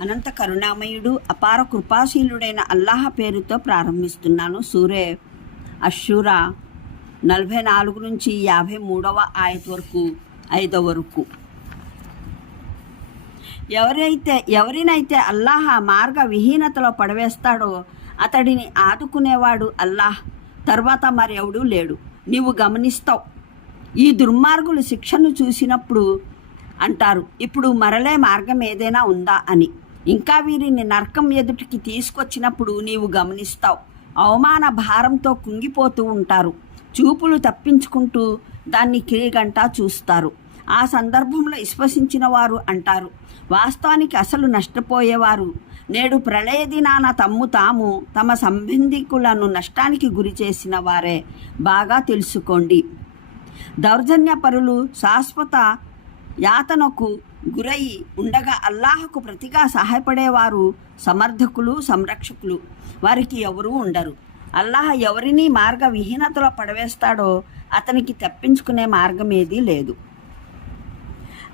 అనంత కరుణామయుడు అపార కృపాశీలుడైన అల్లాహ పేరుతో ప్రారంభిస్తున్నాను. సూరే అషూరా నలభై నాలుగు నుంచి యాభై మూడవ ఆయత వరకు ఐదవ వరకు. ఎవరైతే ఎవరినైతే అల్లాహ మార్గ విహీనతలో పడవేస్తాడో అతడిని ఆదుకునేవాడు అల్లాహ్. తర్వాత మరెవడూ లేడు. నీవు గమనిస్తావు. ఈ దుర్మార్గులు శిక్షను చూసినప్పుడు అంటారు ఇప్పుడు మరలే మార్గం ఏదైనా ఉందా? అని. ఇంకా వీరిని నరకం ఎదుటికి తీసుకొచ్చినప్పుడు నీవు గమనిస్తావు. అవమాన భారంతో కుంగిపోతూ ఉంటారు. చూపులు తప్పించుకుంటూ దాన్ని కిరీగంటా చూస్తారు. ఆ సందర్భంలో విశ్వసించిన వారు అంటారు వాస్తవానికి అసలు నష్టపోయేవారు. నేడు ప్రళయ దినాన తమ్ము తాము తమ సంబంధికులను నష్టానికి గురి చేసిన వారే. బాగా తెలుసుకోండి. దౌర్జన్యపరులు శాశ్వత యాతనకు గురై ఉండగా అల్లాహకు ప్రతిగా సహాయపడేవారు సమర్థకులు సంరక్షకులు. వారికి ఎవరూ ఉండరు. అల్లాహ్ ఎవరిని మార్గ విహీనతలో పడవేస్తాడో అతనికి తప్పించుకునే మార్గం ఏదీ లేదు.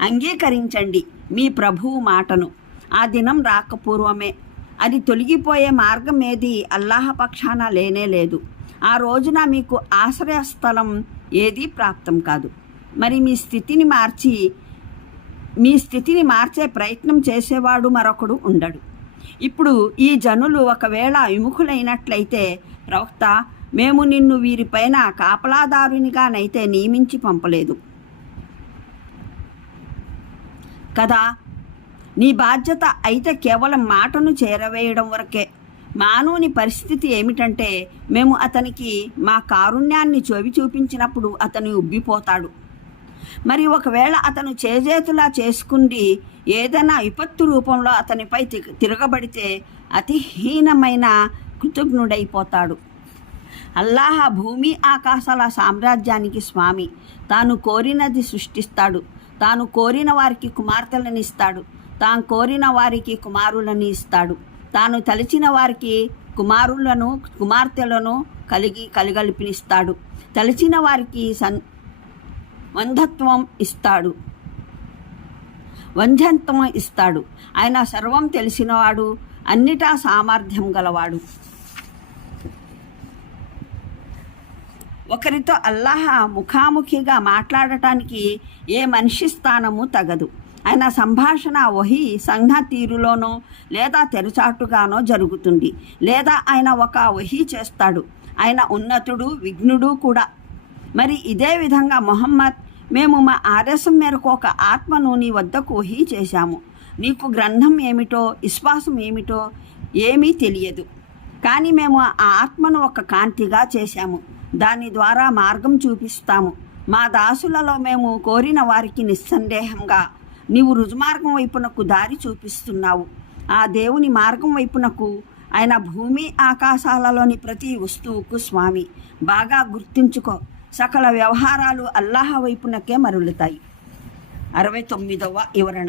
అంగీకరించండి మీ ప్రభువు మాటను. ఆ దినం రాకపూర్వమే. అది తొలగిపోయే మార్గం ఏది అల్లాహ పక్షాన లేనే లేదు. ఆ రోజున మీకు ఆశ్రయస్థలం ఏదీ ప్రాప్తం కాదు. మరి మీ స్థితిని మార్చి మీ స్థితిని మార్చే ప్రయత్నం చేసేవాడు మరొకడు ఉండడు. ఇప్పుడు ఈ జనులు ఒకవేళ విముఖులైనట్లయితే ప్రవక్త మేము నిన్ను వీరిపైన కాపలాదారునిగానైతే నియమించి పంపలేదు. కదా నీ బాధ్యత అయితే కేవలం మాటను చేరవేయడం వరకే. మానవుని పరిస్థితి ఏమిటంటే మేము అతనికి మా కారుణ్యాన్ని చెవి చూపించినప్పుడు అతను ఉబ్బిపోతాడు. మరి ఒకవేళ అతను చేజేతులా చేసుకుండి ఏదైనా విపత్తు రూపంలో అతనిపై తి- తిరగబడితే అతిహీనమైన కృతజ్ఞుడైపోతాడు. అల్లాహ భూమి ఆకాశాల సామ్రాజ్యానికి స్వామి. తాను కోరినది సృష్టిస్తాడు. తాను కోరిన వారికి కుమార్తెలను ఇస్తాడు తాను కోరిన వారికి కుమారులను ఇస్తాడు తాను తలిచిన వారికి కుమారులను కుమార్తెలను కలిగి కలిగలిపినిస్తాడు. తలిచిన వారికి సన్ వంధత్వం ఇస్తాడు. వంధ్యత్వం ఇస్తాడు. ఆయన సర్వం తెలిసినవాడు అన్నిటా సామర్థ్యం గలవాడు. ఒకరితో అల్లాహ ముఖాముఖిగా మాట్లాడటానికి ఏ మనిషి స్థానము తగదు. ఆయన సంభాషణ వహి సంఘ తీరులోనో లేదా తెరచాటుగానో జరుగుతుంది. లేదా ఆయన ఒక వహి చేస్తాడు. ఆయన ఉన్నతుడు విఘ్నుడు కూడా. మరి ఇదే విధంగా మొహమ్మద్ మేము మా ఆదేశం మేరకు ఒక ఆత్మను నీ వద్దకు వహీ చేశాము నీకు గ్రంథం ఏమిటో విశ్వాసం ఏమిటో ఏమీ తెలియదు. కానీ మేము ఆ ఆత్మను ఒక కాంతిగా చేశాము. దాని ద్వారా మార్గం చూపిస్తాము. మా దాసులలో మేము కోరిన వారికి నిస్సందేహంగా నీవు రుజుమార్గం వైపునకు దారి చూపిస్తున్నావు. ఆ దేవుని మార్గం వైపునకు ఆయన భూమి ఆకాశాలలోని ప్రతి వస్తువుకు స్వామి. బాగా గుర్తుంచుకో. సకల వ్యవహారాలు అల్లాహ వైపునకే మరులుతాయి. అరవై తొమ్మిదవ వివరణ.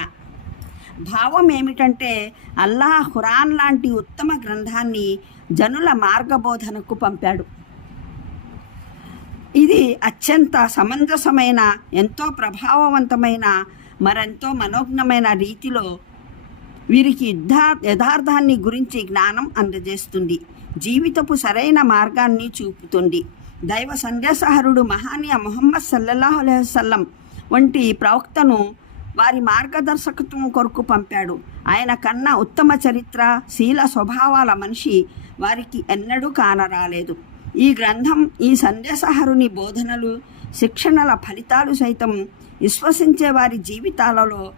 భావం ఏమిటంటే అల్లాహ్ ఖురాన్ లాంటి ఉత్తమ గ్రంథాన్ని జనుల మార్గబోధనకు పంపాడు. ఇది అత్యంత సమంజసమైన ఎంతో ప్రభావవంతమైన మరెంతో మనోజ్ఞమైన రీతిలో వీరికి యుద్ధ యథార్థాన్ని గురించి జ్ఞానం అందజేస్తుంది. జీవితపు సరైన మార్గాన్ని చూపుతుంది. దైవ సందేశహరుడు మహానీయ మొహమ్మద్ సల్లల్లాహు అలైహి వంటి ప్రవక్తను వారి మార్గదర్శకత్వం కొరకు పంపాడు. ఆయన కన్నా ఉత్తమ చరిత్ర శీల స్వభావాల మనిషి వారికి ఎన్నడూ కానరాలేదు. ఈ గ్రంథం ఈ సందేశహరుని బోధనలు శిక్షణల ఫలితాలు సైతం విశ్వసించే వారి జీవితాలలో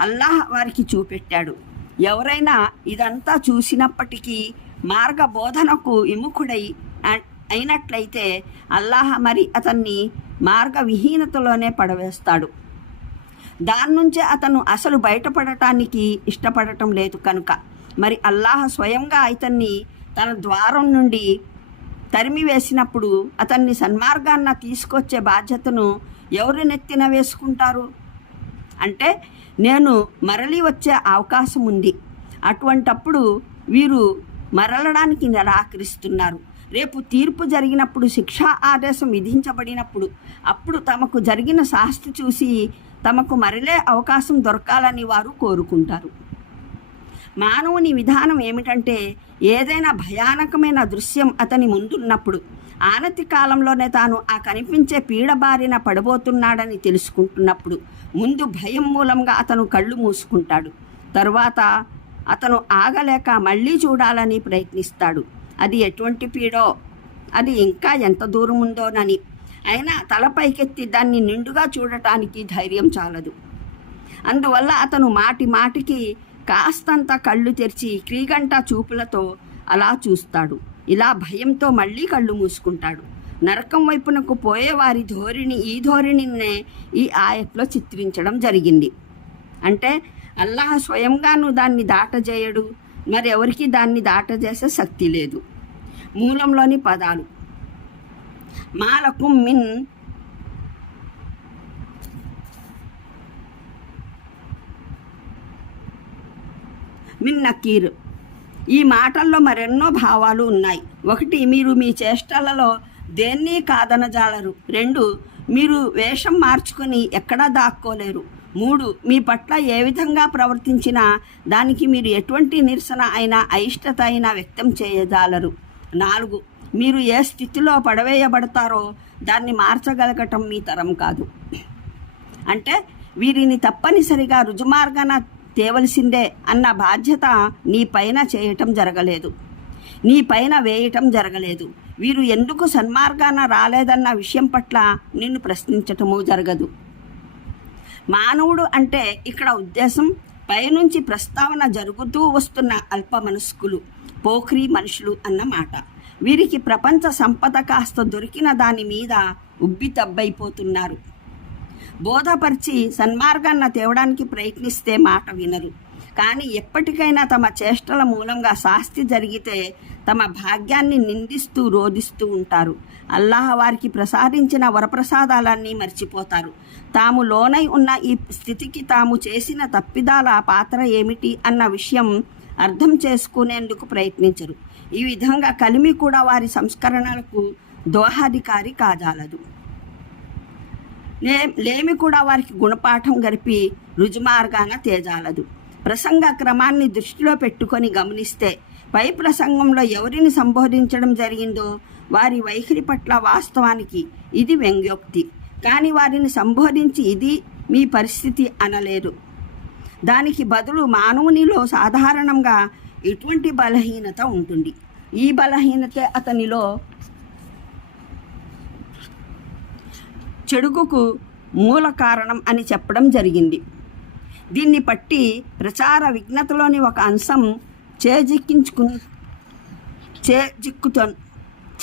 అల్లాహ్ వారికి చూపెట్టాడు. ఎవరైనా ఇదంతా చూసినప్పటికీ మార్గబోధనకు విముఖుడై అయినట్లయితే అల్లాహ్ మరి అతన్ని మార్గవిహీనతలోనే పడవేస్తాడు. దాని నుంచే అతను అసలు బయటపడటానికి ఇష్టపడటం లేదు కనుక. మరి అల్లాహ్ స్వయంగా ఇతన్ని తన ద్వారం నుండి తరిమి వేసినప్పుడు అతన్ని సన్మార్గాన్న తీసుకొచ్చే బాధ్యతను ఎవరు నెత్తిన వేసుకుంటారు? అంటే నేను మరలి వచ్చే అవకాశం ఉంది. అటువంటప్పుడు వీరు మరలడానికి నిరాకరిస్తున్నారు. రేపు తీర్పు జరిగినప్పుడు శిక్షా ఆదేశం విధించబడినప్పుడు అప్పుడు తమకు జరిగిన శాస్తి చూసి తమకు మరలే అవకాశం దొరకాలని వారు కోరుకుంటారు. మానవుని విధానం ఏమిటంటే ఏదైనా భయానకమైన దృశ్యం అతని ముందున్నప్పుడు ఆనతి కాలంలోనే తాను ఆ కనిపించే పీడ బారిన పడబోతున్నాడని తెలుసుకుంటున్నప్పుడు ముందు భయం మూలంగా అతను కళ్ళు మూసుకుంటాడు. తరువాత అతను ఆగలేక మళ్ళీ చూడాలని ప్రయత్నిస్తాడు. అది ఎటువంటి పీడో? అది ఇంకా ఎంత దూరం ఉందోనని అయినా తలపైకెత్తి దాన్ని నిండుగా చూడటానికి ధైర్యం చాలదు. అందువల్ల అతను మాటి మాటికి కాస్తంత కళ్ళు తెరిచి క్రీగంట చూపులతో అలా చూస్తాడు. ఇలా భయంతో మళ్ళీ కళ్ళు మూసుకుంటాడు. నరకం వైపునకు పోయే వారి ధోరణి ఈ ధోరణినే ఈ ఆయప్లో చిత్రించడం జరిగింది. అంటే అల్లాహ్ స్వయంగాను దాన్ని దాటజేయడు. మరి ఎవరికి దాన్ని దాటజేసే శక్తి లేదు. మూలంలోని పదాలు. మాలకు మిన్ మిన్ నకీర్. ఈ మాటల్లో మరెన్నో భావాలు ఉన్నాయి. ఒకటి మీరు మీ చేష్టలలో దేన్ని కాదనజాలరు. రెండు మీరు వేషం మార్చుకొని ఎక్కడా దాక్కోలేరు. మూడు మీ పట్ల ఏ విధంగా ప్రవర్తించినా దానికి మీరు ఎటువంటి నిరసన అయినా అయిష్టత అయినా వ్యక్తం చేయజాలరు నాలుగు మీరు ఏ స్థితిలో పడవేయబడతారో దాన్ని మార్చగలగటం మీ తరం కాదు. అంటే వీరిని తప్పనిసరిగా రుజుమార్గాన తేవలసిందే అన్న బాధ్యత నీ పైన చేయటం జరగలేదు. నీ పైన వేయటం జరగలేదు. వీరు ఎందుకు సన్మార్గాన రాలేదన్న విషయం పట్ల నిన్ను ప్రశ్నించటము జరగదు. మానవుడు అంటే ఇక్కడ ఉద్దేశం పైనుంచి ప్రస్తావన జరుగుతూ వస్తున్న అల్ప మనస్కులు పోఖ్రీ మనుషులు అన్నమాట వీరికి ప్రపంచ సంపద కాస్త దొరికిన దాని మీద ఉబ్బి తబ్బైపోతున్నారు. బోధపరిచి సన్మార్గాన్న తేవడానికి ప్రయత్నిస్తే మాట వినరు. కానీ ఎప్పటికైనా తమ చేష్టల మూలంగా శాస్తి జరిగితే తమ భాగ్యాన్ని నిందిస్తూ రోధిస్తూ ఉంటారు. అల్లాహ్ వారికి ప్రసాదించిన వరప్రసాదాలన్నీ మర్చిపోతారు. తాము లోనై ఉన్న ఈ స్థితికి తాము చేసిన తప్పిదాల పాత్ర ఏమిటి అన్న విషయం అర్థం చేసుకునేందుకు ప్రయత్నించరు. ఈ విధంగా కలిమి కూడా వారి సంస్కరణలకు దోహాధికారి కాజాలదు. లే లేమి కూడా వారికి గుణపాఠం గరిపి రుజుమార్గాన తేజాలదు. ప్రసంగ క్రమాన్ని దృష్టిలో పెట్టుకొని గమనిస్తే పై ప్రసంగంలో ఎవరిని సంబోధించడం జరిగిందో వారి వైఖరి పట్ల వాస్తవానికి ఇది వ్యంగ్యోక్తి. కానీ వారిని సంబోధించి ఇది మీ పరిస్థితి అనలేరు. దానికి బదులు మానవునిలో సాధారణంగా ఎటువంటి బలహీనత ఉంటుంది. ఈ బలహీనత అతనిలో చెడుగుకు మూల కారణం అని చెప్పడం జరిగింది. దీన్ని పట్టి ప్రచార విఘ్నతలోని ఒక అంశం చేజిక్కించుకు చేజిక్కుతో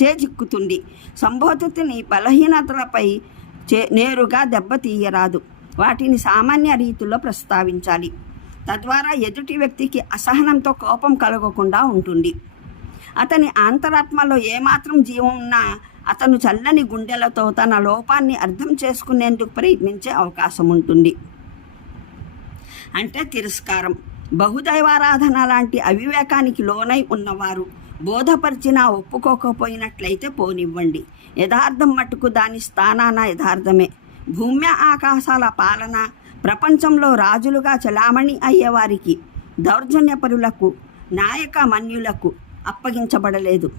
చేజిక్కుతుంది. సంబోధితుని బలహీనతలపై చే నేరుగా దెబ్బతీయరాదు వాటిని సామాన్య రీతిలో ప్రస్తావించాలి. తద్వారా ఎదుటి వ్యక్తికి అసహనంతో కోపం కలగకుండా ఉంటుంది. అతని అంతరాత్మలో ఏమాత్రం జీవం ఉన్నా అతను చల్లని గుండెలతో తన లోపాన్ని అర్థం చేసుకునేందుకు ప్రయత్నించే అవకాశం ఉంటుంది అంటే తిరస్కారం. బహుదైవారాధన లాంటి అవివేకానికి లోనై ఉన్నవారు బోధపరిచినా ఒప్పుకోకపోయినట్లయితే పోనివ్వండి. యథార్థం మట్టుకు దాని స్థానాన యథార్థమే. భూమ్య ఆకాశాల పాలన ప్రపంచంలో రాజులుగా చలామణి అయ్యేవారికి దౌర్జన్యపరులకు నాయక మన్యులకు అప్పగించబడలేదు.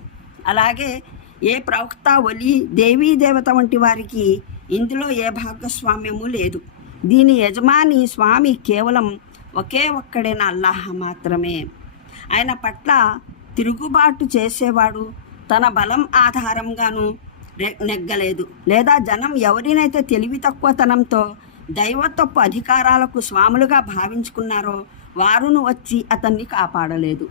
అలాగే ఏ ప్రవక్త ఒలి దేవీ దేవత వంటి వారికి ఇందులో ఏ భాగస్వామ్యము లేదు. దీని యజమాని స్వామి కేవలం ఒకే ఒక్కడైన? అల్లాహ మాత్రమే. ఆయన పట్ల తిరుగుబాటు చేసేవాడు తన బలం ఆధారంగాను నెగ్గలేదు. లేదా జనం ఎవరినైతే తెలివి తక్కువతనంతో దైవత్వపు అధికారాలకు స్వాములుగా భావించుకున్నారో వారును వచ్చి అతన్ని కాపాడలేదు.